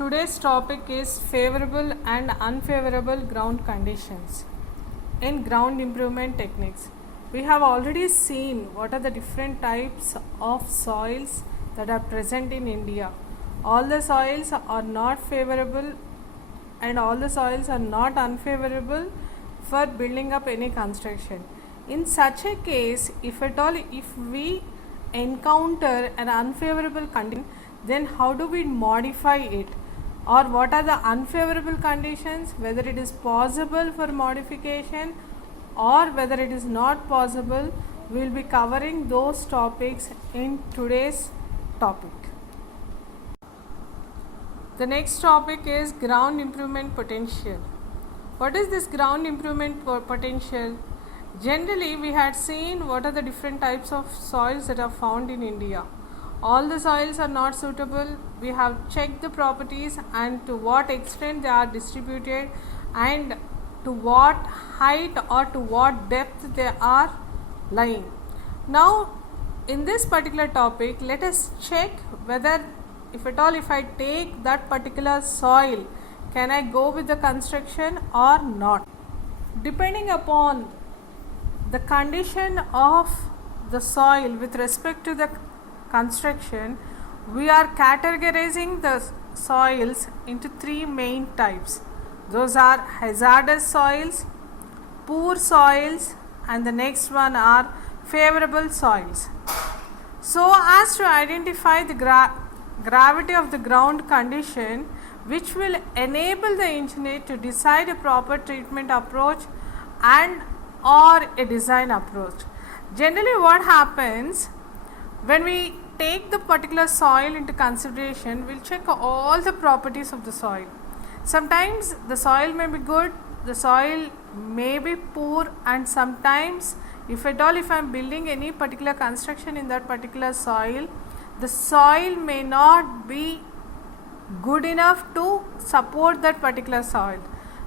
today's topic is favorable and unfavorable ground conditions in ground improvement techniques. We have already seen what are the different types of soils that are present in India. All the soils are not favorable and all the soils are not unfavorable for building up any construction. In such a case, if at all if we encounter an unfavorable condition, then how do we modify it, or what are the unfavorable conditions, whether it is possible for modification or whether it is not possible. We will be covering those topics in today's topic. The next topic is ground improvement potential. What is this ground improvement potential? Generally, we had seen what are the different types of soils that are found in India. All the soils are not suitable. We have checked the properties and to what extent they are distributed and to what height or to what depth they are lying. Now, in this particular topic, let us check whether if at all if I take that particular soil, can I go with the construction or not. Depending upon the condition of the soil with respect to the construction, we are categorizing the soils into three main types. Those are hazardous soils, poor soils, and the next one are favorable soils. So as to identify the gravity of the ground condition, which will enable the engineer to decide a proper treatment approach and or a design approach. Generally, what happens when we take the particular soil into consideration, we'll check all the properties of the soil. Sometimes the soil may be good, the soil may be poor, and sometimes if at all if I am building any particular construction in that particular soil, the soil may not be good enough to support that particular soil.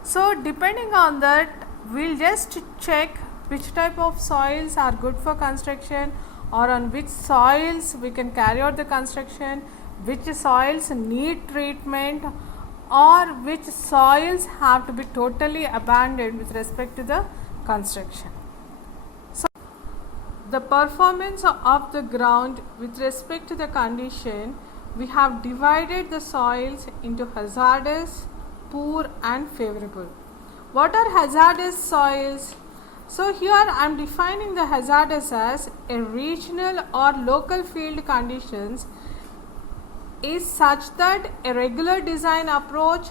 So depending on that, we'll just check which type of soils are good for construction, or on which soils we can carry out the construction, which soils need treatment, or which soils have to be totally abandoned with respect to the construction. So the performance of the ground with respect to the condition, we have divided the soils into hazardous, poor, and favorable. What are hazardous soils? So here I am defining the hazardous as a regional or local field conditions is such that a regular design approach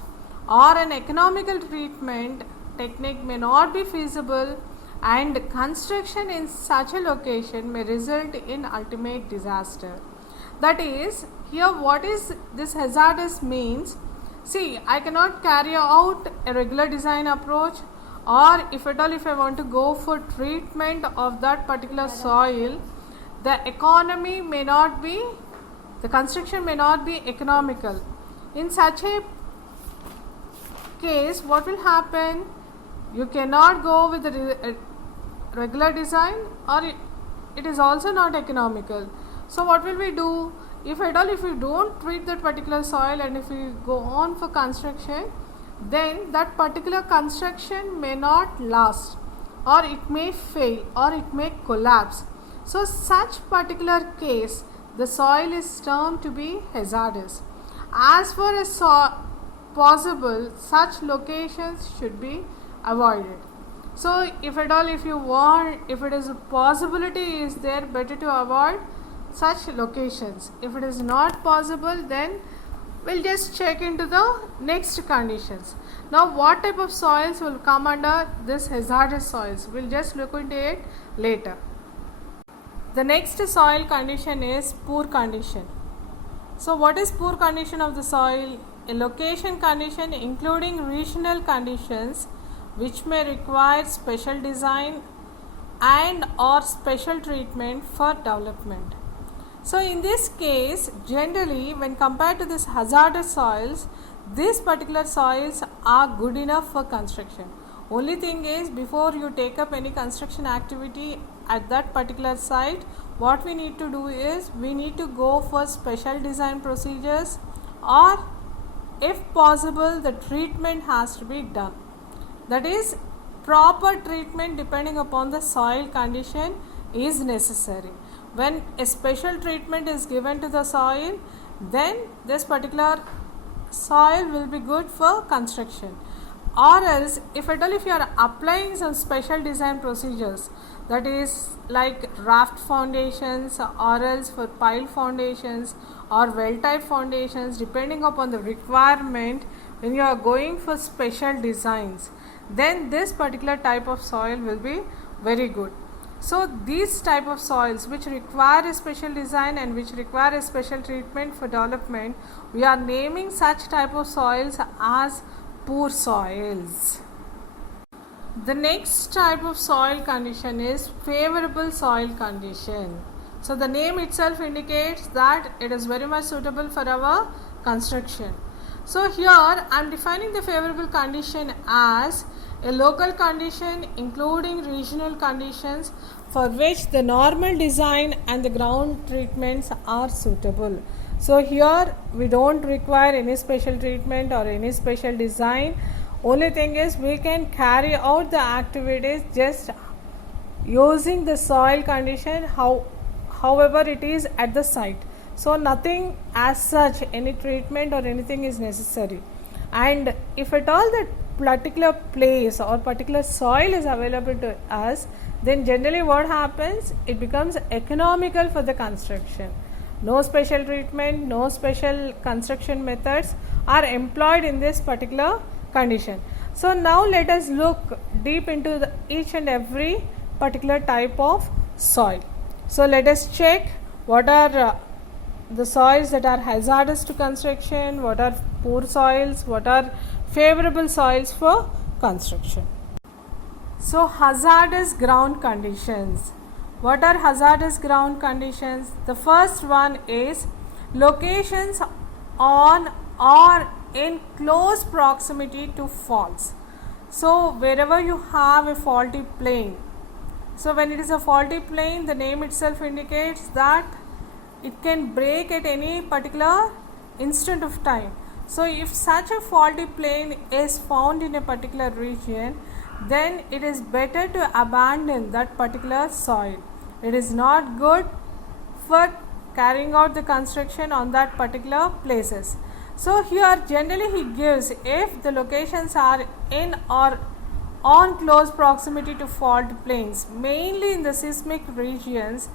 or an economical treatment technique may not be feasible, and construction in such a location may result in ultimate disaster. That is, here what is this hazardous means? See, I cannot carry out a regular design approach, or if at all if I want to go for treatment of that particular soil, the economy may not be, the construction may not be economical. In such a case, what will happen? You cannot go with the regular design, or it is also not economical. So what will we do? If at all if we don't treat that particular soil and if we go on for construction, then that particular construction may not last, or it may fail, or it may collapse. So such particular case, the soil is termed to be hazardous. As far as possible, such locations should be avoided. So if at all if you want, if it is a possibility is there, better to avoid such locations. If it is not possible, then we'll just check into the next conditions. Now what type of soils will come under this hazardous soils? We'll just look into it later. The next soil condition is poor condition. So what is poor condition of the soil? A location condition including regional conditions which may require special design and or special treatment for development. So in this case, generally when compared to this hazardous soils, these particular soils are good enough for construction. Only thing is, before you take up any construction activity at that particular site, what we need to do is we need to go for special design procedures, or if possible, the treatment has to be done. That is, proper treatment depending upon the soil condition is necessary. When a special treatment is given to the soil, then this particular soil will be good for construction. Or else, if at all if you are applying some special design procedures, that is like raft foundations or else for pile foundations or well type foundations, depending upon the requirement, when you are going for special designs, then this particular type of soil will be very good. So these type of soils which require a special design and which require a special treatment for development, we are naming such type of soils as poor soils. The next type of soil condition is favorable soil condition. So the name itself indicates that it is very much suitable for our construction. So here I am defining the favorable condition as a local condition including regional conditions for which the normal design and the ground treatments are suitable. So here we don't require any special treatment or any special design. Only thing is we can carry out the activities just using the soil condition however it is at the site. So nothing as such, any treatment or anything is necessary. And if at all that particular place or particular soil is available to us, then generally what happens, it becomes economical for the construction. No special treatment, no special construction methods are employed in this particular condition. So now let us look deep into each and every particular type of soil. So let us check what are the soils that are hazardous to construction, what are poor soils, what are favorable soils for construction. So hazardous ground conditions. What are hazardous ground conditions? The first one is locations on or in close proximity to faults. So wherever you have a faulty plane, so when it is a faulty plane, the name itself indicates that it can break at any particular instant of time. So if such a faulty plane is found in a particular region, then it is better to abandon that particular soil. It is not good for carrying out the construction on that particular places. So here generally he gives, if the locations are in or on close proximity to fault plains, mainly in the seismic regions,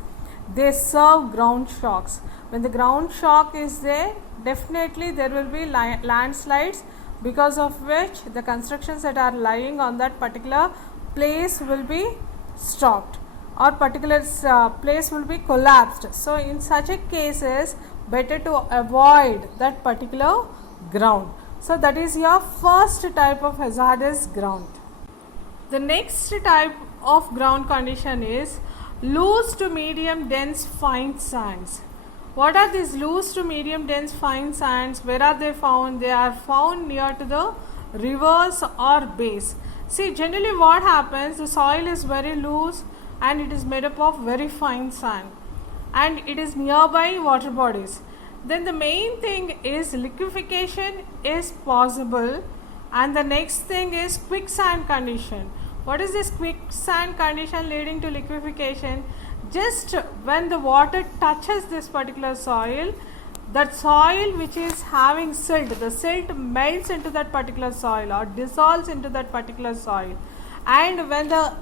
they serve ground shocks. When the ground shock is there, definitely there will be landslides, because of which the constructions that are lying on that particular place will be stopped or particular place will be collapsed. So in such a cases, better to avoid that particular ground. So that is your first type of hazardous ground. The next type of ground condition is loose to medium dense fine sands. What are these loose to medium dense fine sands? Where are they found? They are found near to the rivers or bays. See, generally what happens, the soil is very loose and it is made up of very fine sand and it is nearby water bodies. Then the main thing is liquefaction is possible, and the next thing is quicksand condition. What is this quicksand condition leading to liquefaction? Just when the water touches this particular soil, that soil which is having silt, the silt melts into that particular soil or dissolves into that particular soil, and when the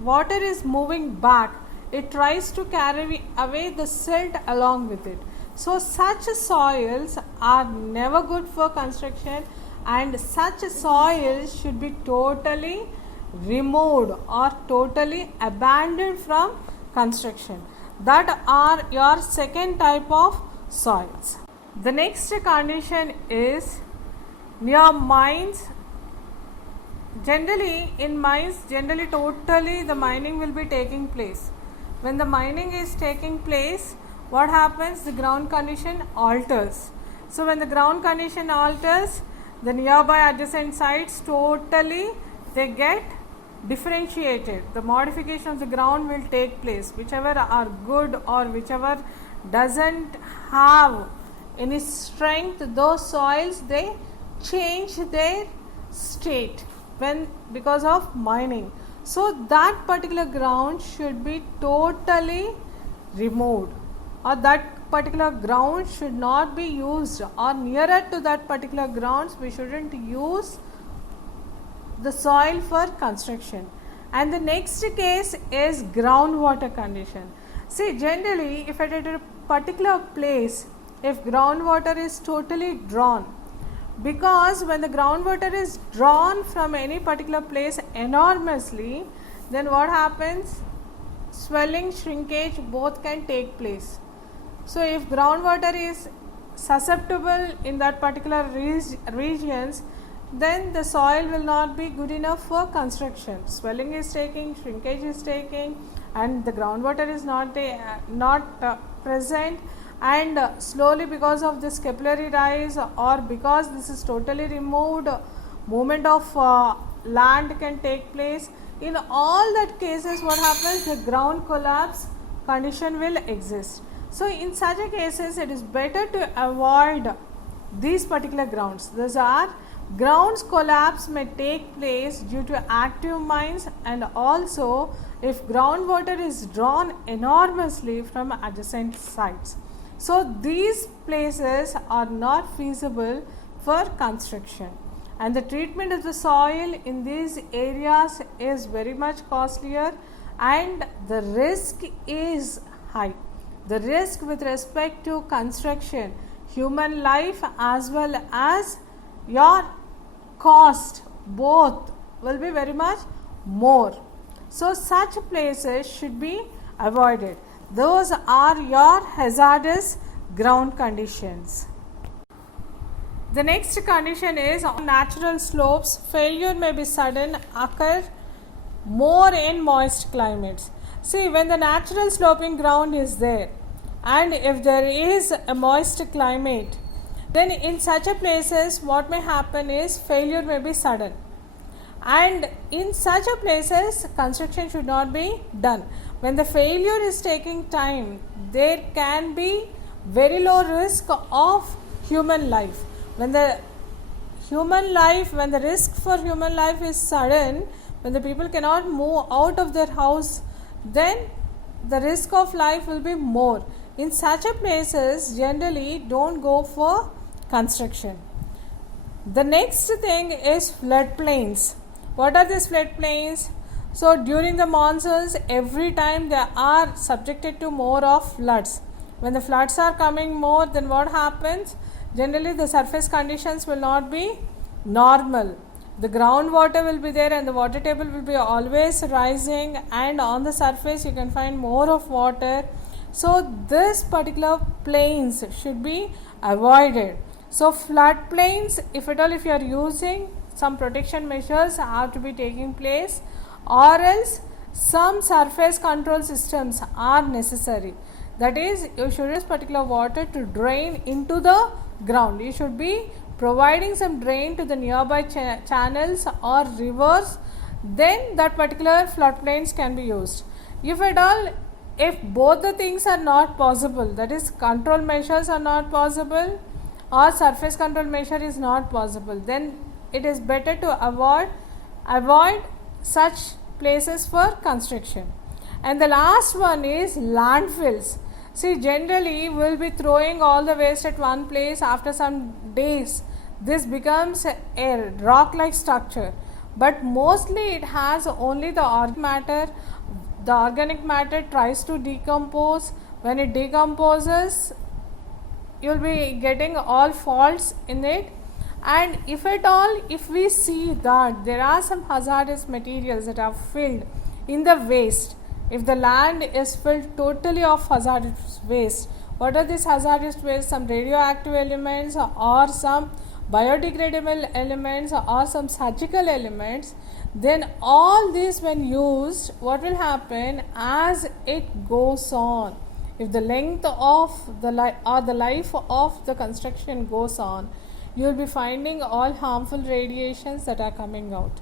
water is moving back, it tries to carry away the silt along with it. So such soils are never good for construction, and such soils should be totally removed or totally abandoned from construction. That are your second type of soils. The next condition is near mines. Generally in mines, totally the mining will be taking place. When the mining is taking place, what happens? The ground condition alters. So when the ground condition alters, the nearby adjacent sites totally they get differentiated. The modification of the ground will take place. Whichever are good or whichever doesn't have in its strength, those soils, they change their state because of mining. So that particular ground should be totally removed, or that particular ground should not be used, or nearer to that particular grounds we shouldn't use the soil for construction. And the next case is groundwater condition. See, generally if at a particular place, if groundwater is totally drawn, because when the groundwater is drawn from any particular place enormously, then what happens? Swelling, shrinkage both can take place. So if groundwater is susceptible in that particular regions, then the soil will not be good enough for construction. Swelling is taking, shrinkage is taking, and the groundwater is not present, and slowly because of this capillary rise, or because this is totally removed, movement of land can take place. In all that cases, what happens? The ground collapse condition will exist. So in such a cases, it is better to avoid these particular grounds. Those are grounds collapse may take place due to active mines, and also if groundwater is drawn enormously from adjacent sites. So these places are not feasible for construction, and the treatment of the soil in these areas is very much costlier, and the risk is high. The risk with respect to construction, human life as well as your cost, both will be very much more. So such places should be avoided. Those are your hazardous ground conditions. The next condition is on natural slopes, failure may be sudden, occur more in moist climates. See, when the natural sloping ground is there, and if there is a moist climate, then in such a places what may happen is failure may be sudden, and in such a places construction should not be done. When the failure is taking time, there can be very low risk of human life. When the risk for human life is sudden, when the people cannot move out of their house, then the risk of life will be more. In such a places, generally don't go for construction. The next thing is floodplains. What are these floodplains? So during the monsoons, every time they are subjected to more of floods. When the floods are coming more, then what happens? Generally the surface conditions will not be normal. The groundwater will be there, and the water table will be always rising, and on the surface you can find more of water. So this particular plains should be avoided. So flood plains, if at all if you are using, some protection measures have to be taking place, or else some surface control systems are necessary. That is, you should use particular water to drain into the ground. You should be providing some drain to the nearby channels or rivers, then that particular floodplains can be used. If at all, if both the things are not possible, that is control measures are not possible or surface control measure is not possible, then it is better to avoid such places for construction. And the last one is landfills. See, generally we will be throwing all the waste at one place. After some days this becomes a rock like structure, but mostly it has only the organic matter. The organic matter tries to decompose. When it decomposes, you will be getting all faults in it. And if at all, if we see that there are some hazardous materials that are filled in the waste, if the land is filled totally of hazardous waste, what are these hazardous waste? Some radioactive elements or some biodegradable elements or some surgical elements, then all these when used, what will happen as it goes on, if the length of the life of the construction goes on, you will be finding all harmful radiations that are coming out.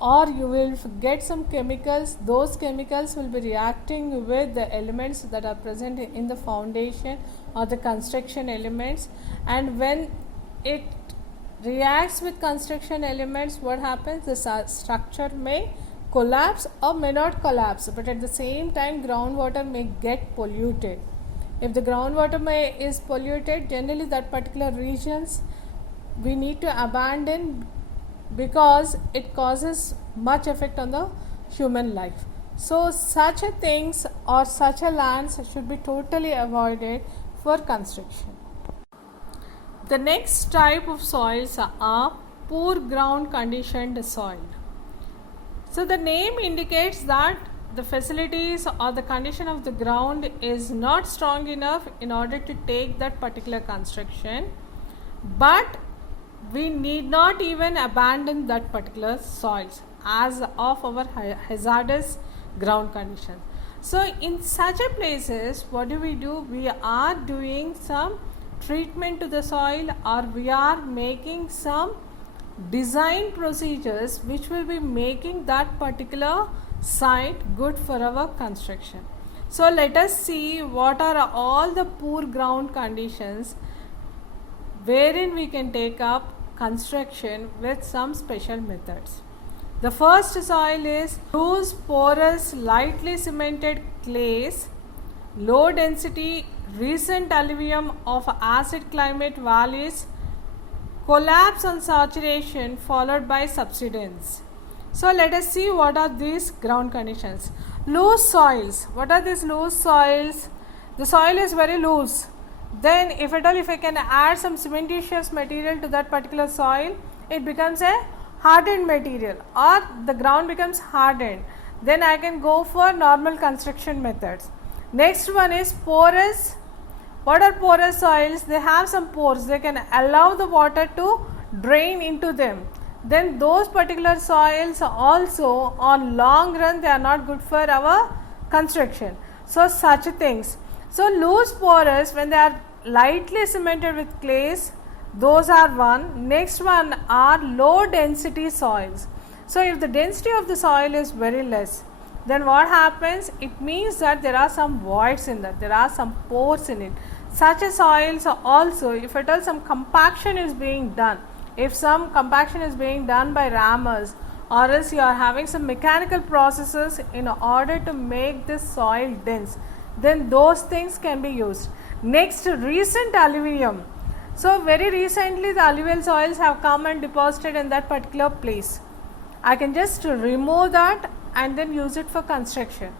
or you will get some chemicals. Those chemicals will be reacting with the elements that are present in the foundation or the construction elements, and when it reacts with construction elements, what happens? The structure may collapse or may not collapse, but at the same time groundwater may get polluted. If the groundwater is polluted, generally that particular regions we need to abandon because it causes much effect on the human life. So such a things or such a lands should be totally avoided for construction. The next type of soils are poor ground conditioned soil. So the name indicates that the facilities or the condition of the ground is not strong enough in order to take that particular construction, but we need not even abandon that particular soils as of our hazardous ground conditions. So in such a places, what do? We are doing some treatment to the soil, or we are making some design procedures which will be making that particular site good for our construction. So let us see what are all the poor ground conditions wherein we can take up construction with some special methods. The first soil is loose, porous, lightly cemented clays, low density, recent alluvium of acid climate valleys, collapse on saturation followed by subsidence. So let us see what are these ground conditions. Loose soils. What are these loose soils? The soil is very loose. Then if at all, if I can add some cementitious material to that particular soil, it becomes a hardened material, or the ground becomes hardened. Then I can go for normal construction methods. Next one is porous. What are porous soils? They have some pores. They can allow the water to drain into them. Then those particular soils also on long run they are not good for our construction. So such things. So loose porous, when they are lightly cemented with clays, those are one. Next one are low density soils. So if the density of the soil is very less, then what happens? It means that there are some voids in that, there are some pores in it. Such a soils also, if at all some compaction is being done, if some compaction is being done by rammers, or else you are having some mechanical processes in order to make this soil dense, then those things can be used. Next, recent alluvium. So very recently the alluvial soils have come and deposited in that particular place. I can just remove that and then use it for construction.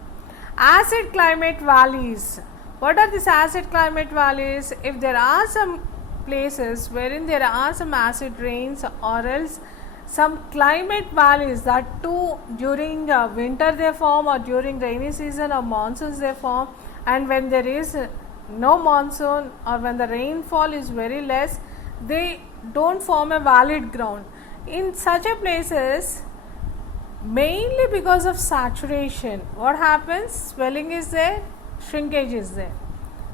Acid climate valleys. What are these acid climate valleys? If there are some places wherein there are some acid rains, or else some climate valleys, that too during winter they form, or during rainy season or monsoons they form, and when there is no monsoon or when the rainfall is very less, they don't form a valid ground. In such a places, mainly because of saturation, what happens? Swelling is there, shrinkage is there.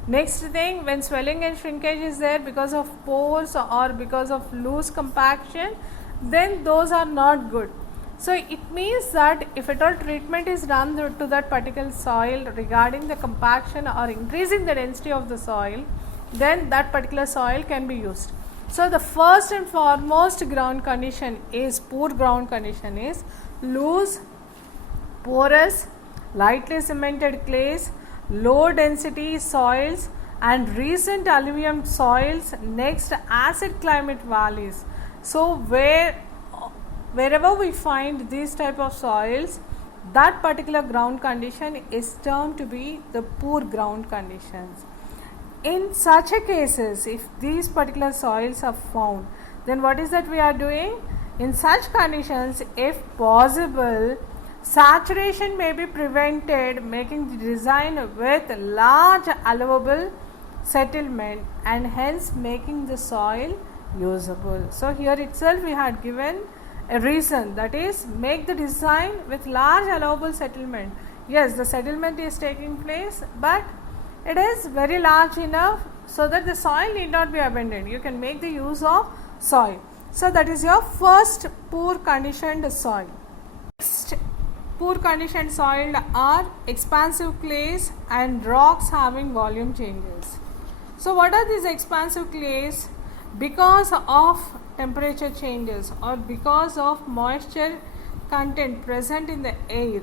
Next thing, when swelling and shrinkage is there because of pores or because of loose compaction, then those are not good. So it means that if at all treatment is done to that particular soil regarding the compaction or increasing the density of the soil, then that particular soil can be used. So the first and foremost ground condition is, poor ground condition is loose, porous, lightly cemented clays, low density soils and recent alluvium soils. Next, acid climate valleys. So wherever we find these type of soils, that particular ground condition is termed to be the poor ground conditions. In such a cases, if these particular soils are found, then what is that we are doing? In such conditions, if possible, saturation may be prevented, making the design with large allowable settlement and hence making the soil usable. So here itself we had given a reason, that is, make the design with large allowable settlement. Yes, the settlement is taking place, but it is very large enough so that the soil need not be abandoned. You can make the use of soil. So that is your first poor conditioned soil. Next, poor conditioned soil are expansive clays and rocks having volume changes. So what are these expansive clays? Because of temperature changes or because of moisture content present in the air,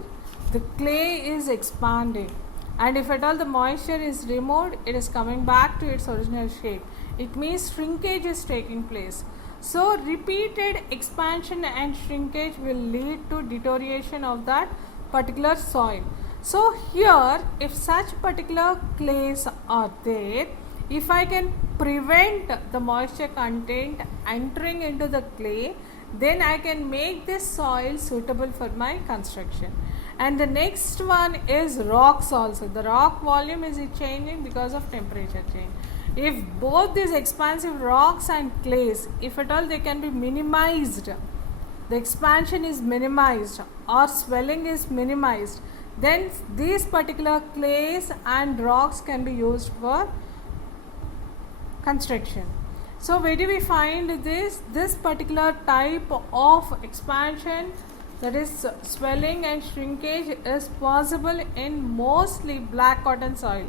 the clay is expanding, and if at all the moisture is removed, it is coming back to its original shape. It means shrinkage is taking place. So repeated expansion and shrinkage will lead to deterioration of that particular soil. So here, if such particular clays are there, if I can prevent the moisture content entering into the clay, then I can make this soil suitable for my construction. And the next one is rocks also. The rock volume is changing because of temperature change. If both these expansive rocks and clays, if at all they can be minimized, the expansion is minimized or swelling is minimized, then these particular clays and rocks can be used for construction. So where do we find this? This particular type of expansion, that is swelling and shrinkage, is possible in mostly black cotton soil.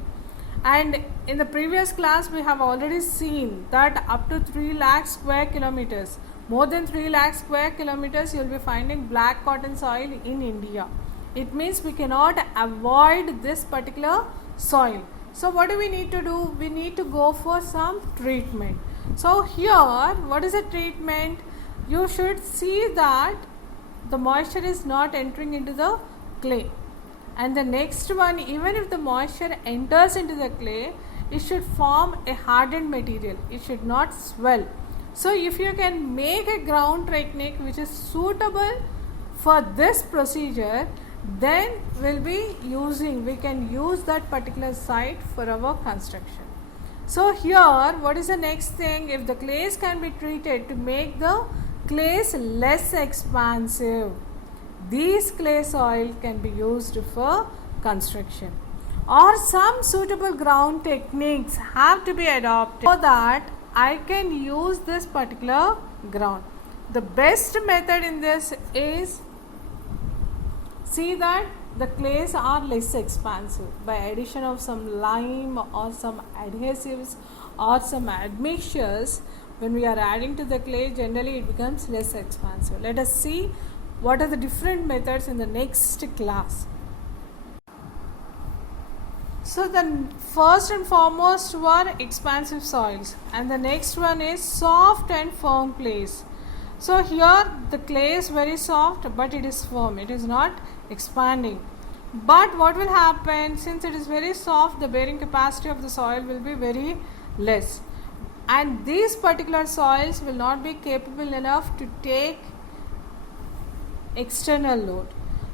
And in the previous class we have already seen that up to 3 lakh square kilometers, more than 3 lakh square kilometers, you will be finding black cotton soil in India. It means we cannot avoid this particular soil. So what do we need to do? We need to go for some treatment. So here, what is the treatment? You should see that the moisture is not entering into the clay. And the next one, even if the moisture enters into the clay, it should form a hardened material. It should not swell. So if you can make a ground technique which is suitable for this procedure, then we can use that particular site for our construction. So here, what is the next thing? If the clays can be treated to make the clays less expansive, these clay soil can be used for construction, or some suitable ground techniques have to be adopted so that I can use this particular ground. The best method in this is, see that the clays are less expansive by addition of some lime or some adhesives or some admixtures. When we are adding to the clay, generally it becomes less expansive. Let us see what are the different methods in the next class. So the first and foremost were expansive soils, and the next one is soft and firm clays. So here the clay is very soft, but it is firm, it is not expanding. But what will happen, since it is very soft, the bearing capacity of the soil will be very less, and these particular soils will not be capable enough to take external load.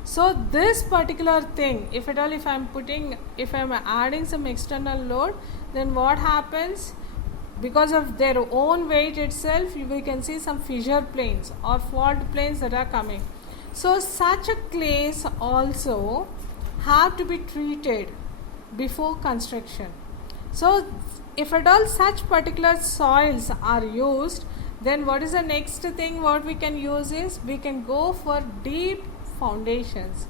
So this particular thing, if at all if I am adding some external load, then what happens? Because of their own weight itself, we can see some fissure planes or fault planes that are coming. So such a clays also have to be treated before construction. So if at all such particular soils are used, then what is the next thing what we can use is, we can go for deep foundations.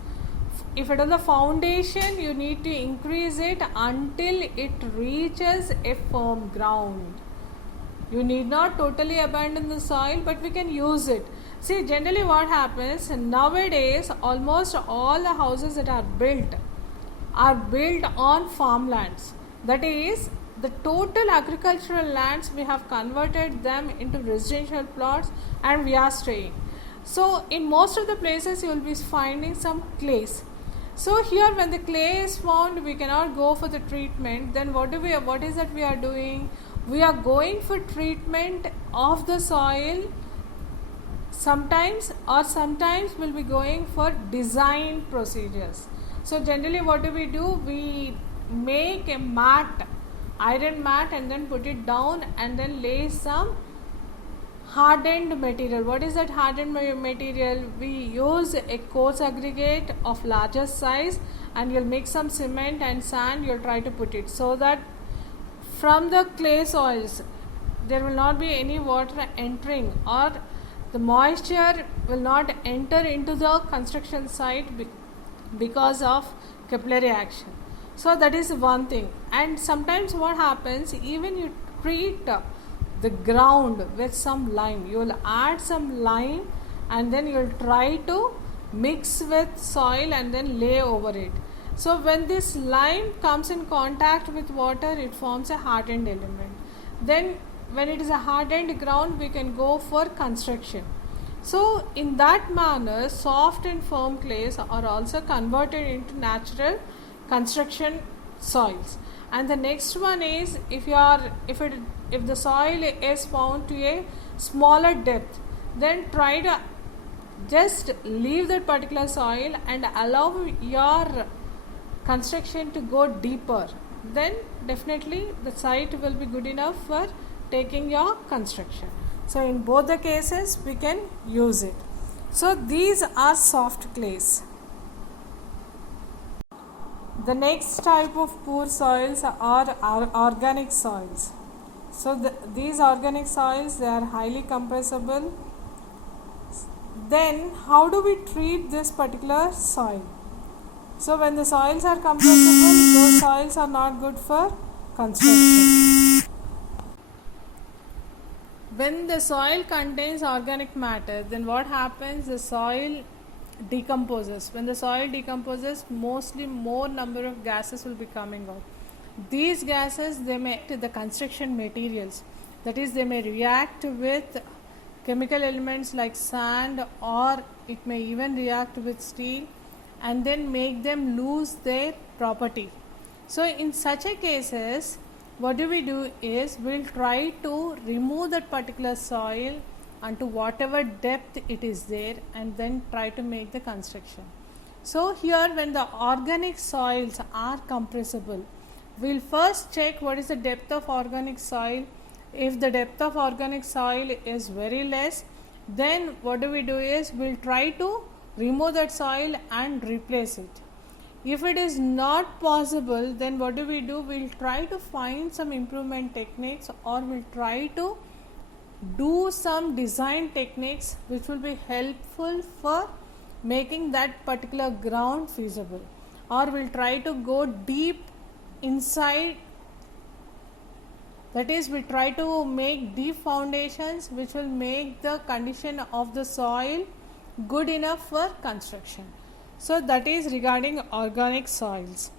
If at all the foundation, you need to increase it until it reaches a firm ground. You need not totally abandon the soil, but we can use it. See, generally what happens nowadays, almost all the houses that are built on farmlands. That is, the total agricultural lands, we have converted them into residential plots and we are staying. So in most of the places you will be finding some clays. So here when the clay is found, we cannot go for the treatment. Then what is that we are doing? We are going for treatment of the soil sometimes, or sometimes we'll be going for design procedures. So generally what do? We make a mat, iron mat, and then put it down and then lay some hardened material. What is that hardened material? We use a coarse aggregate of larger size, and you'll mix some cement and sand, you'll try to put it, so that from the clay soils there will not be any water entering, or the moisture will not enter into the construction site because of capillary action. So that is one thing. And sometimes what happens, even you treat the ground with some lime, you will add some lime and then you will try to mix with soil and then lay over it. So when this lime comes in contact with water, it forms a hardened element. Then when it is a hardened ground, we can go for construction. So in that manner, soft and firm clays are also converted into natural construction soils. And the next one is, if the soil is found to a smaller depth, then try to just leave that particular soil and allow your construction to go deeper. Then definitely the site will be good enough for taking your construction. So in both the cases we can use it. So these are soft clays. The next type of poor soils are organic soils. So these organic soils, they are highly compressible. Then how do we treat this particular soil? So when the soils are compressible, those soils are not good for construction. When the soil contains organic matter, then what happens? The soil decomposes. When the soil decomposes, mostly more number of gases will be coming out. These gases, they may act the construction materials. That is, they may react with chemical elements like sand, or it may even react with steel and then make them lose their property. So in such a cases, what do is, we'll try to remove that particular soil unto whatever depth it is there and then try to make the construction. So here, when the organic soils are compressible, we'll first check what is the depth of organic soil. If the depth of organic soil is very less, then what is, we'll try to remove that soil and replace it. If it is not possible, then what we'll try to find some improvement techniques, or we'll try to do some design techniques which will be helpful for making that particular ground feasible, or we'll try to go deep inside. That is, we try to make deep foundations which will make the condition of the soil good enough for construction. So that is regarding organic soils.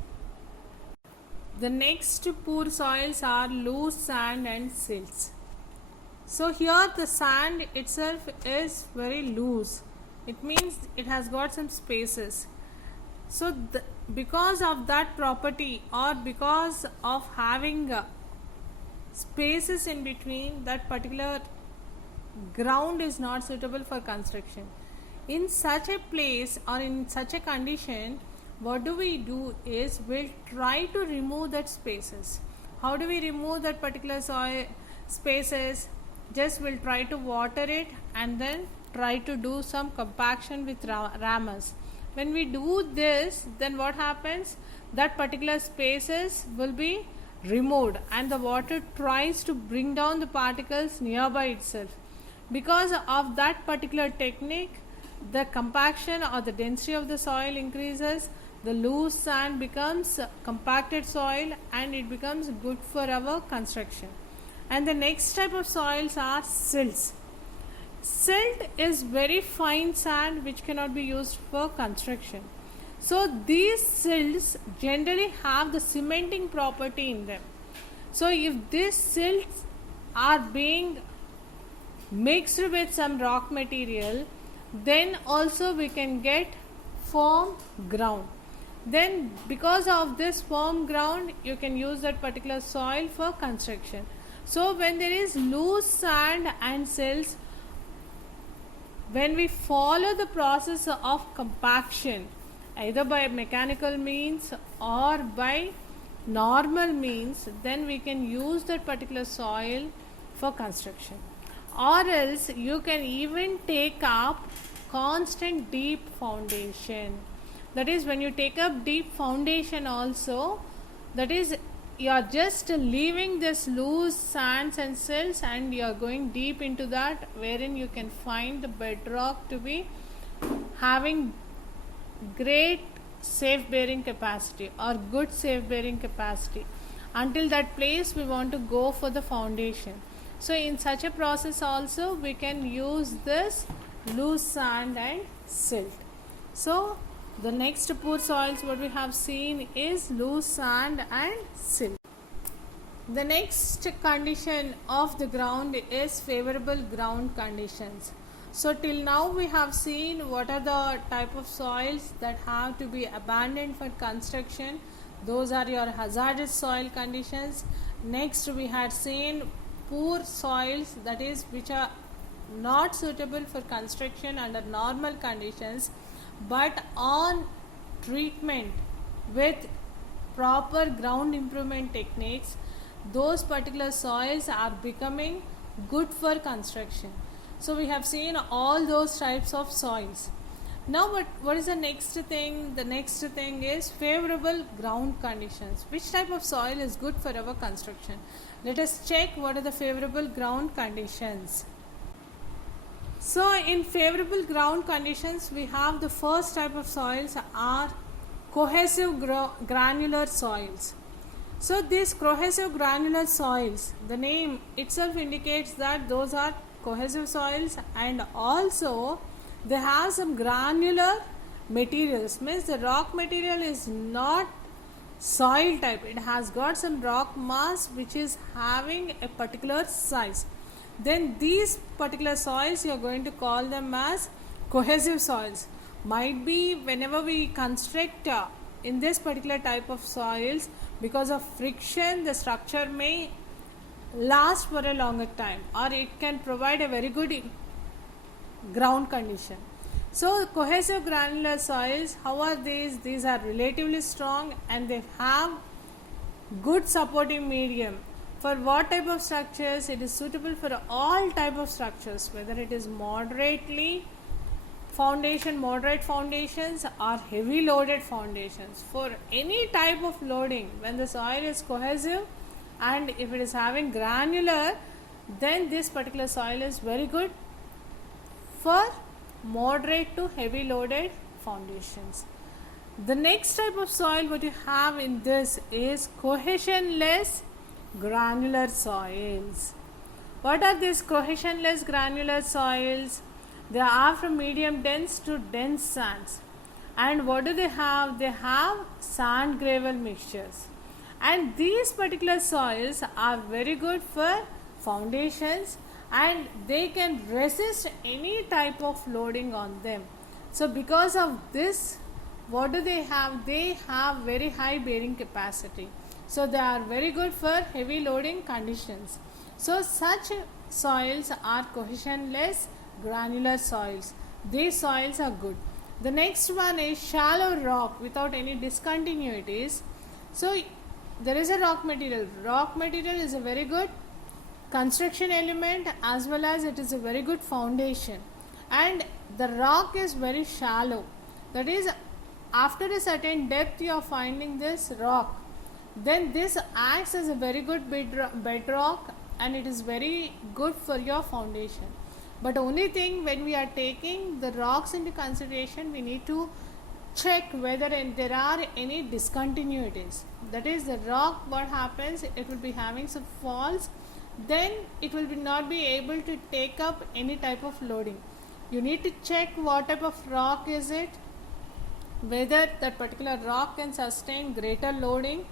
The next poor soils are loose sand and silts. So here the sand itself is very loose. It means it has got some spaces. So because of that property, or because of having spaces in between, that particular ground is not suitable for construction. In such a place or in such a condition, what is, we'll try to remove that spaces. How do we remove that particular soil spaces? Just we'll try to water it and then try to do some compaction with rammers. When we do this, then what happens? That particular spaces will be removed and the water tries to bring down the particles nearby itself. Because of that particular technique, the compaction or the density of the soil increases, the loose sand becomes compacted soil and it becomes good for our construction. And the next type of soils are silts. Silt is very fine sand which cannot be used for construction. So these silts generally have the cementing property in them. So if these silts are being mixed with some rock material, then also we can get firm ground. Then because of this firm ground, you can use that particular soil for construction. So when there is loose sand and silts, when we follow the process of compaction, either by mechanical means or by normal means, then we can use that particular soil for construction. Or else you can even take up constant deep foundation. That is, when you take up deep foundation also, that is, you are just leaving this loose sands and silts, and you are going deep into that, wherein you can find the bedrock to be having great safe bearing capacity or good safe bearing capacity. Until that place we want to go for the foundation. So in such a process also we can use this loose sand and silt. So the next poor soils what we have seen is loose sand and silt. The next condition of the ground is favorable ground conditions. So till now we have seen what are the type of soils that have to be abandoned for construction. Those are your hazardous soil conditions. Next we had seen poor soils, that is which are not suitable for construction under normal conditions, but on treatment with proper ground improvement techniques, those particular soils are becoming good for construction. So we have seen all those types of soils. Now what is the next thing? The next thing is favorable ground conditions. Which type of soil is good for our construction? Let us check what are the favorable ground conditions. So in favorable ground conditions we have the first type of soils are cohesive granular soils. So these cohesive granular soils, the name itself indicates that those are cohesive soils, and also they have some granular materials, means the rock material is not soil type, it has got some rock mass which is having a particular size. Then these particular soils you are going to call them as cohesive soils. Might be whenever we construct in this particular type of soils, because of friction the structure may last for a longer time, or it can provide a very good ground condition. So cohesive granular soils, how are these? These are relatively strong and they have good supporting medium. For what type of structures? It is suitable for all type of structures, whether it is moderate foundations or heavy loaded foundations. For any type of loading, when the soil is cohesive and if it is having granular, then this particular soil is very good for moderate to heavy loaded foundations. The next type of soil what you have in this is cohesionless granular soils. What are these cohesionless granular soils? They are from medium dense to dense sands. And what do they have? They have sand gravel mixtures. And these particular soils are very good for foundations and they can resist any type of loading on them. So because of this, what do they have? They have very high bearing capacity. So they are very good for heavy loading conditions. So such soils are cohesionless granular soils. These soils are good. The next one is shallow rock without any discontinuities. So there is a rock material. Rock material is a very good construction element as well as it is a very good foundation, and the rock is very shallow. That is, after a certain depth you are finding this rock, then this acts as a very good bedrock and it is very good for your foundation. But only thing, when we are taking the rocks into consideration, we need to check whether there are any discontinuities. That is, the rock, what happens, it will be having some faults, then it will not be able to take up any type of loading. You need to check what type of rock is it, whether that particular rock can sustain greater loading.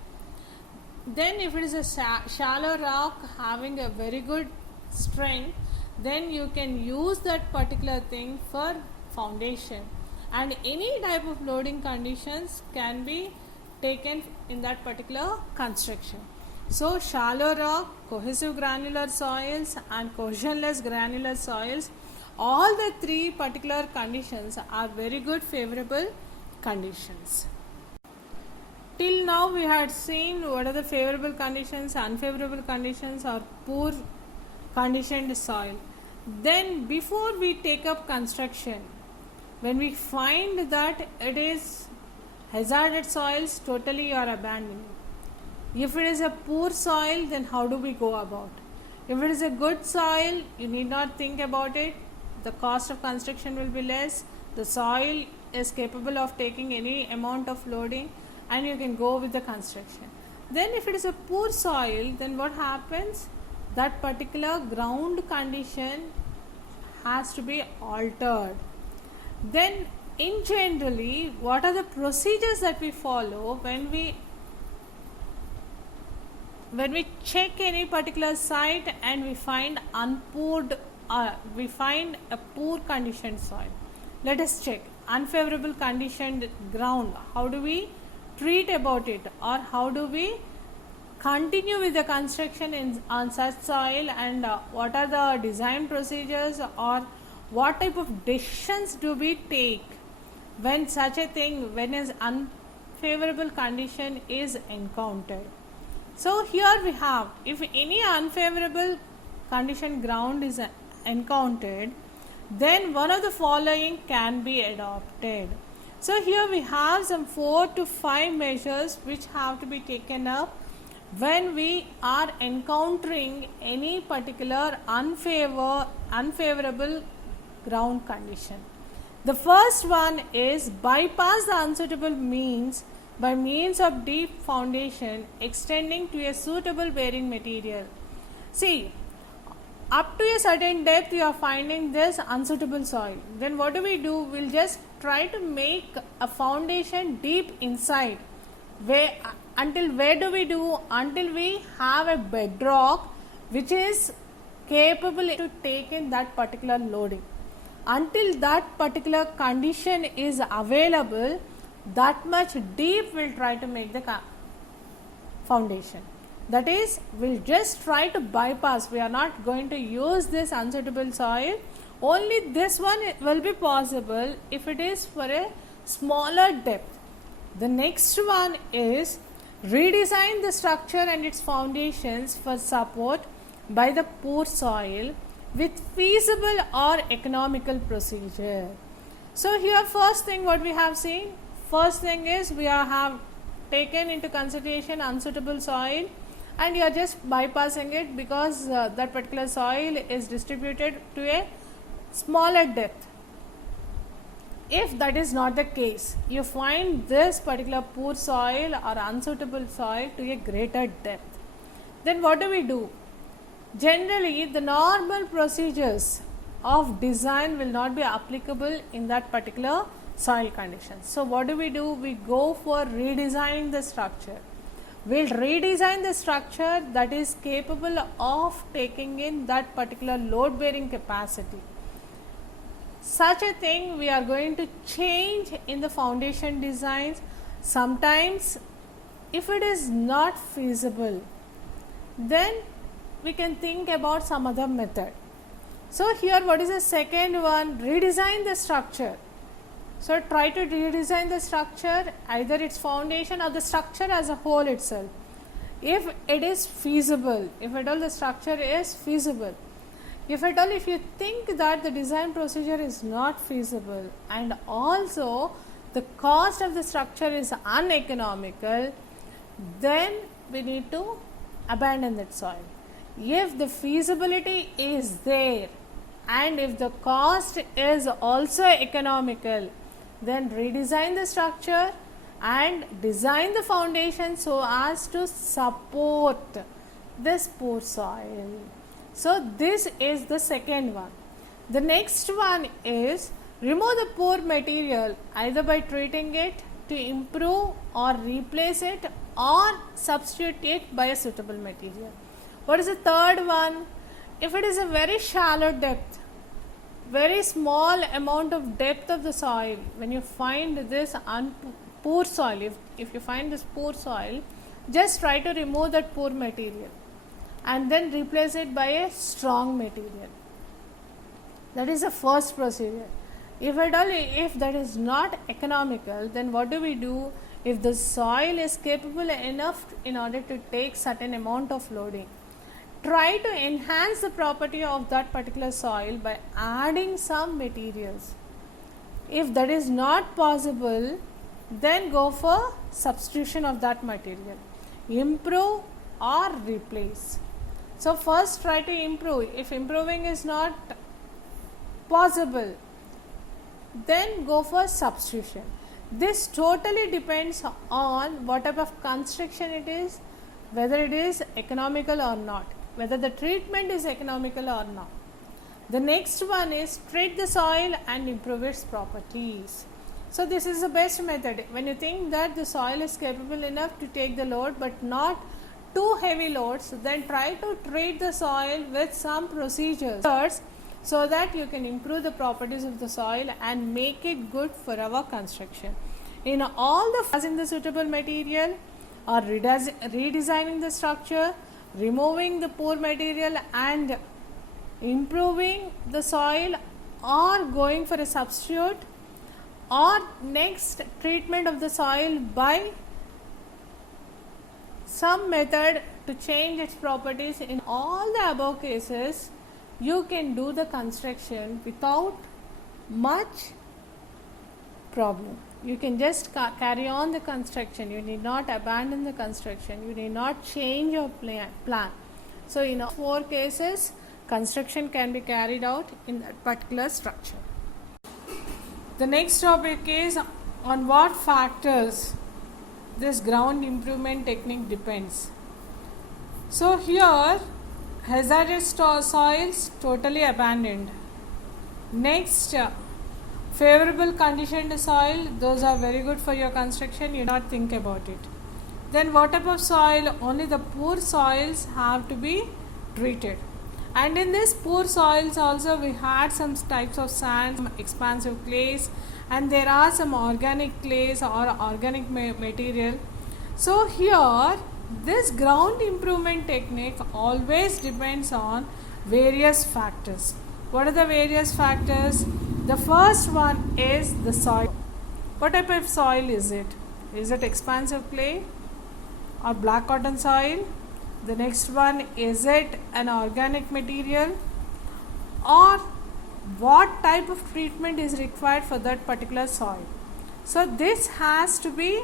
Then if it is a shallow rock having a very good strength, then you can use that particular thing for foundation, and any type of loading conditions can be taken in that particular construction. So shallow rock, cohesive granular soils and cohesionless granular soils, all the three particular conditions are very good favorable conditions. Till now we had seen what are the favorable conditions, unfavorable conditions or poor conditioned soil. Then before we take up construction, when we find that it is hazardous soils, totally you are abandoning. If it is a poor soil, then how do we go about? If it is a good soil, you need not think about it. The cost of construction will be less. The soil is capable of taking any amount of loading, and you can go with the construction. Then if it is a poor soil, then what happens? That particular ground condition has to be altered. Then in generally, what are the procedures that we follow when we check any particular site and we find we find a poor conditioned soil? Let us check unfavorable conditioned ground. How do we treat about it, or how do we continue with the construction on such soil, and what are the design procedures, or what type of decisions do we take when such a thing, when an unfavorable condition is encountered? So here we have, if any unfavorable condition ground is encountered, then one of the following can be adopted. So here we have some 4 to 5 measures which have to be taken up when we are encountering any particular unfavorable ground condition. The first one is bypass the unsuitable means by means of deep foundation extending to a suitable bearing material. See, up to a certain depth you are finding this unsuitable soil. Then what do? We'll just try to make a foundation deep inside. Until we have a bedrock which is capable to take in that particular loading. Until that particular condition is available, that much deep we'll try to make the foundation. That is, we'll just try to bypass. We are not going to use this unsuitable soil. Only this one will be possible if it is for a smaller depth. The next one is redesign the structure and its foundations for support by the poor soil with feasible or economical procedure. So here first thing what we have seen, first thing is we have taken into consideration unsuitable soil, and you are just bypassing it because that particular soil is distributed to a smaller depth. If that is not the case, you find this particular poor soil or unsuitable soil to a greater depth, then what do? Generally, the normal procedures of design will not be applicable in that particular soil condition. So what do? We go for redesigning the structure. We'll redesign the structure that is capable of taking in that particular load bearing capacity. Such a thing we are going to change in the foundation designs. Sometimes if it is not feasible, then we can think about some other method. So here what is the second one? Redesign the structure. So try to redesign the structure, either its foundation or the structure as a whole itself. If it is feasible, if at all the structure is feasible, if at all if you think that the design procedure is not feasible and also the cost of the structure is uneconomical, then we need to abandon that soil. If the feasibility is there and if the cost is also economical, then redesign the structure and design the foundation so as to support this poor soil. So this is the second one. The next one is remove the poor material either by treating it to improve or replace it or substitute it by a suitable material. What is the third one? If it is a very shallow depth, very small amount of depth of the soil, when you find this poor soil, if you find this poor soil, just try to remove that poor material and then replace it by a strong material. That is the first procedure. If at all, if that is not economical, then what do? If the soil is capable enough in order to take certain amount of loading, try to enhance the property of that particular soil by adding some materials. If that is not possible, then go for substitution of that material. improve or replace. So first try to improve. If improving is not possible, then go for substitution. This totally depends on what type of construction it is, whether it is economical or not, whether the treatment is economical or not. The next one is treat the soil and improve its properties. So this is the best method. When you think that the soil is capable enough to take the load but not too heavy loads, then try to treat the soil with some procedures so that you can improve the properties of the soil and make it good for our construction. In all the using the suitable material or redesigning the structure, removing the poor material and improving the soil, or going for a substitute, or next treatment of the soil by some method to change its properties. In all the above cases, you can do the construction without much problem. You can just carry on the construction. You need not abandon the construction. You need not change your plan. So in all 4 cases, construction can be carried out in that particular structure. The next topic is on what factors this ground improvement technique depends. So here, hazardous soils totally abandoned. Next, favorable conditioned soil, those are very good for your construction, you not think about it. Then what type of soil? Only the poor soils have to be treated. And in this poor soils also we had some types of sand, some expansive clays, and there are some organic clays or organic material. So here this ground improvement technique always depends on various factors. What are the various factors? The first one is the soil. What type of soil is it? Is it expansive clay or black cotton soil? The next one, is it an organic material, or what type of treatment is required for that particular soil? So this has to be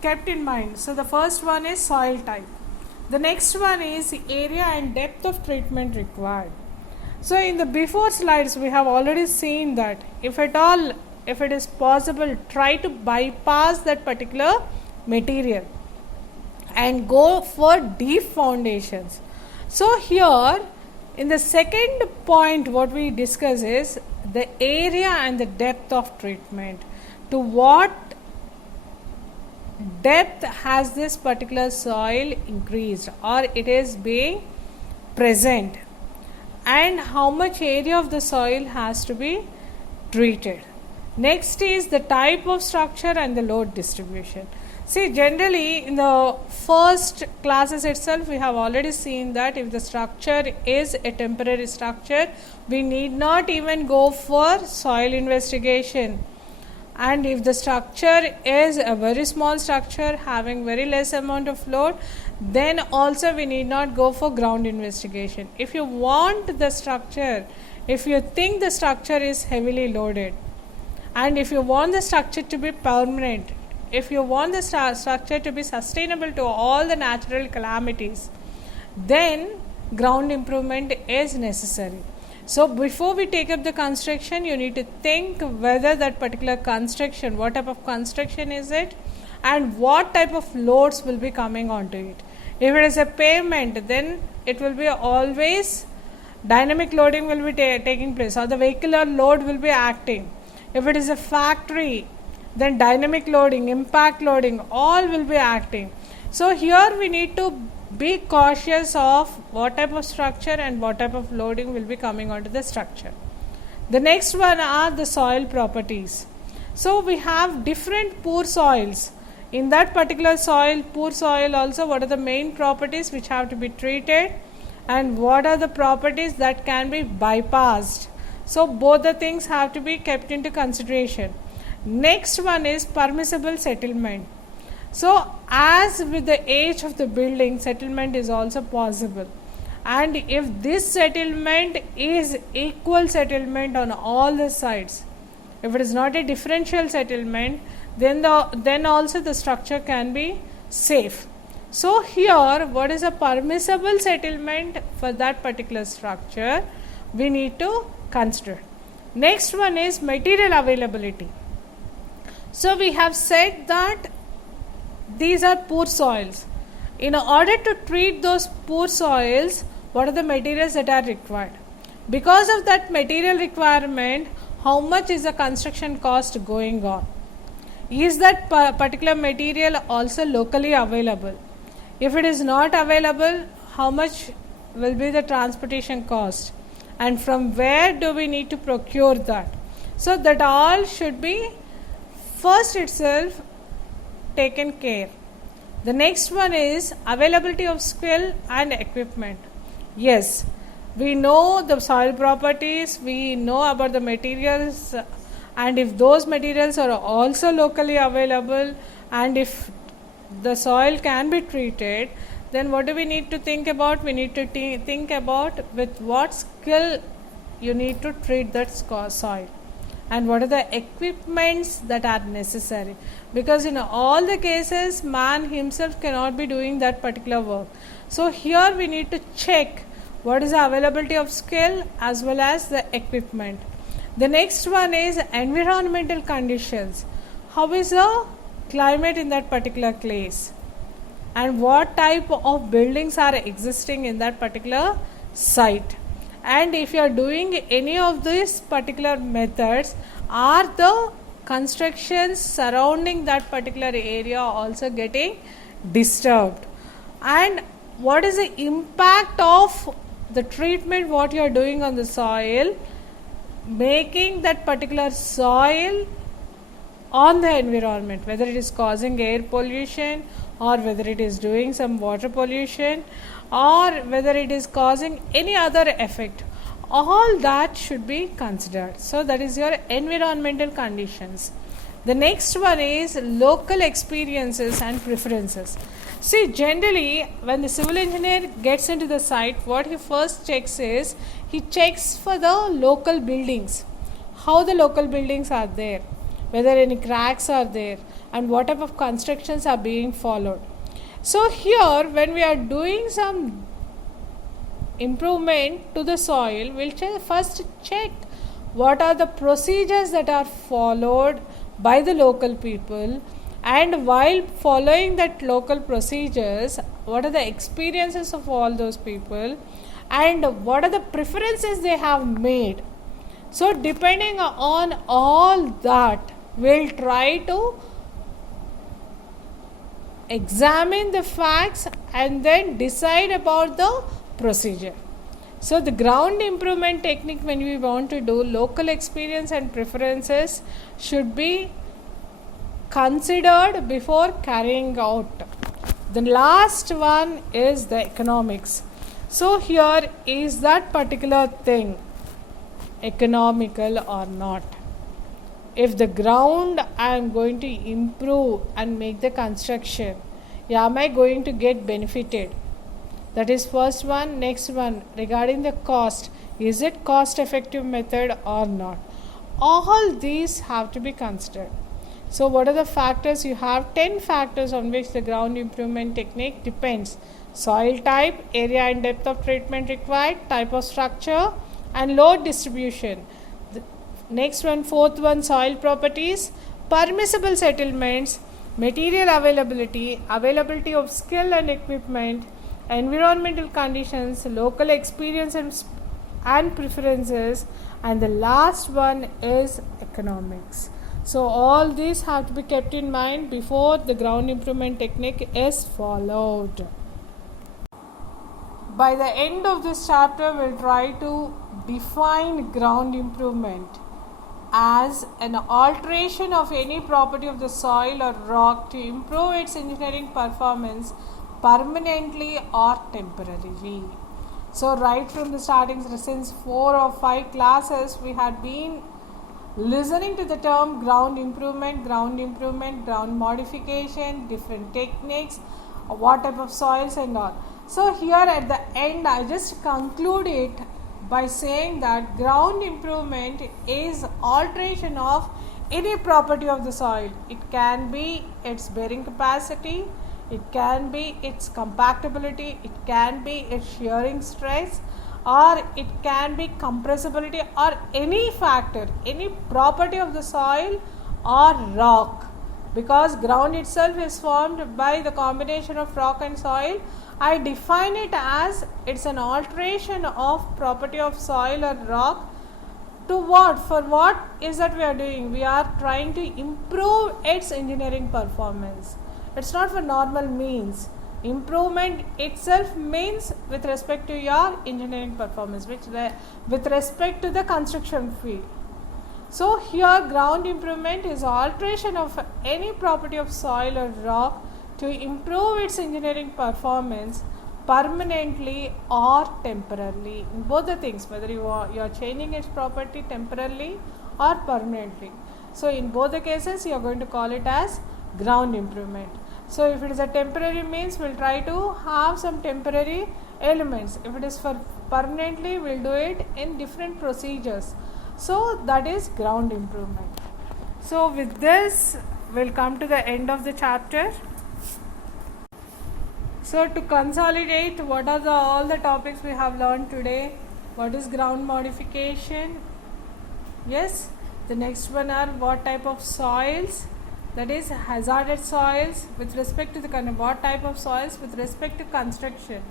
kept in mind. So the first one is soil type. The next one is area and depth of treatment required. So in the before slides we have already seen that if it is possible, try to bypass that particular material and go for deep foundations. So here in the second point what we discuss is the area and the depth of treatment. To what depth has this particular soil increased or it is being present, and how much area of the soil has to be treated. Next is the type of structure and the load distribution. See, generally in the first classes itself we have already seen that if the structure is a temporary structure, we need not even go for soil investigation. And if the structure is a very small structure having very less amount of load, then also we need not go for ground investigation. If you want the structure, if you think the structure is heavily loaded, and if you want the structure to be permanent, if you want the structure to be sustainable to all the natural calamities, then ground improvement is necessary. So before we take up the construction, you need to think whether that particular construction, what type of construction is it, and what type of loads will be coming onto it. If it is a pavement, then it will be always dynamic loading will be taking place, or the vehicular load will be acting. If it is a factory, then dynamic loading, impact loading, all will be acting. So here we need to be cautious of what type of structure and what type of loading will be coming onto the structure. The next one are the soil properties. So we have different poor soils. In that particular soil, poor soil also, what are the main properties which have to be treated and what are the properties that can be bypassed. So both the things have to be kept into consideration. Next one is permissible settlement. So as with the age of the building, settlement is also possible, and if this settlement is equal settlement on all the sides, if it is not a differential settlement, then also the structure can be safe. So here, what is a permissible settlement for that particular structure we need to consider. Next one is material availability. So we have said that these are poor soils. In order to treat those poor soils, what are the materials that are required? Because of that material requirement, how much is the construction cost going on? Is that particular material also locally available? If it is not available, how much will be the transportation cost? And from where do we need to procure that? So that all should be first itself taken care. The next one is availability of skill and equipment. Yes, we know the soil properties, we know about the materials, and if those materials are also locally available, and if the soil can be treated, then what do we need to think about? We need to think about with what skill you need to treat that soil, and what are the equipments that are necessary, because in all the cases man himself cannot be doing that particular work. So here we need to check what is the availability of skill as well as the equipment. The next one is environmental conditions. How is the climate in that particular place, and what type of buildings are existing in that particular site, and if you are doing any of these particular methods, are the constructions surrounding that particular area also getting disturbed, and what is the impact of the treatment what you are doing on the soil, making that particular soil on the environment, whether it is causing air pollution or whether it is doing some water pollution or whether it is causing any other effect. All that should be considered. So that is your environmental conditions. The next one is local experiences and preferences. See, generally when the civil engineer gets into the site, what he first checks is, he checks for the local buildings, how the local buildings are there, whether any cracks are there, and what type of constructions are being followed. So here when we are doing some improvement to the soil, we'll first check what are the procedures that are followed by the local people, and while following that local procedures, what are the experiences of all those people, and what are the preferences they have made. So depending on all that, we'll try to examine the facts and then decide about the procedure. So the ground improvement technique, when we want to do, local experience and preferences should be considered before carrying out. The last one is the economics. So here is that particular thing economical or not. If the ground I am going to improve and make the construction, am I going to get benefited? That is first one. Next one, regarding the cost, is it cost effective method or not? All these have to be considered. So what are the factors? You have 10 factors on which the ground improvement technique depends. Soil type, area and depth of treatment required, type of structure, and load distribution. Next one, fourth one, soil properties, permissible settlements, material availability, availability of skill and equipment, environmental conditions, local experience and preferences, and the last one is economics. So all these have to be kept in mind before the ground improvement technique is followed. By the end of this chapter, we'll try to define ground improvement as an alteration of any property of the soil or rock to improve its engineering performance permanently or temporarily. So right from the starting, since 4 or 5 classes, we had been listening to the term ground improvement, ground modification, different techniques, what type of soils and all. So here at the end, I just conclude it by saying that ground improvement is alteration of any property of the soil. It can be its bearing capacity, it can be its compactability, it can be its shearing stress, or it can be compressibility, or any factor, any property of the soil or rock. Because ground itself is formed by the combination of rock and soil, I define it as it's an alteration of property of soil or rock. To what? For what is that we are doing? We are trying to improve its engineering performance. It's not for normal means. Improvement itself means with respect to your engineering performance, with respect to the construction field. So here ground improvement is alteration of any property of soil or rock to improve its engineering performance permanently or temporarily. In both the things, whether you are changing its property temporarily or permanently. So in both the cases you are going to call it as ground improvement. So if it is a temporary means, we will try to have some temporary elements. If it is for permanently, we will do it in different procedures. So that is ground improvement. So with this we will come to the end of the chapter. So to consolidate, what are all the topics we have learned today? What is ground modification? Yes. The next one are what type of soils, that is hazarded soils with respect to the what type of soils with respect to construction.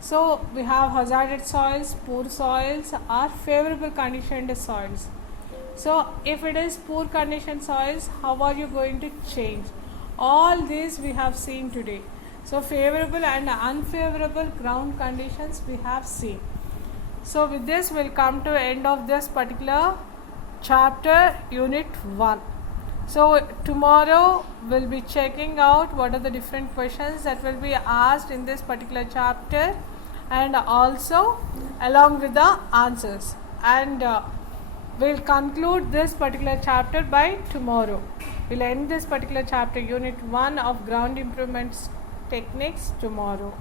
So we have hazarded soils, poor soils, or favorable conditioned soils. So if it is poor conditioned soils, how are you going to change? All these we have seen today. So favorable and unfavorable ground conditions we have seen. So with this we will come to end of this particular chapter, unit 1. So tomorrow we will be checking out what are the different questions that will be asked in this particular chapter, and also along with the answers, and we will conclude this particular chapter by tomorrow. We will end this particular chapter, unit 1 of ground improvements techniques, tomorrow.